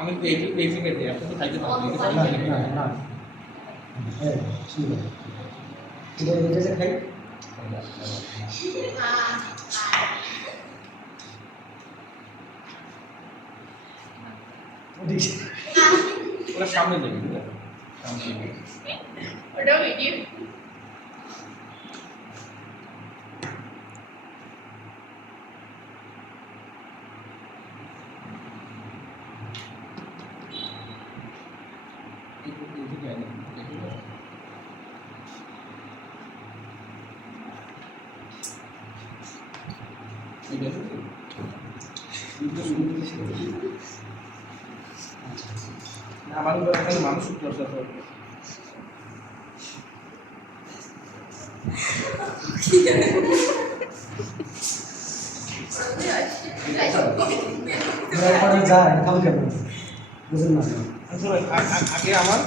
আমি তো এই জায়গাতে আপনি তো খাইতে পারবেন না না না হ্যাঁ ঠিক আছে এটা যে খাই ওরা সামনে যাবে সামনে যাবে ওটাও ভিডিও আমার এখানে মানুষ চর্চা করে যায় তাহলে কেমন বুঝুন না আগে আমার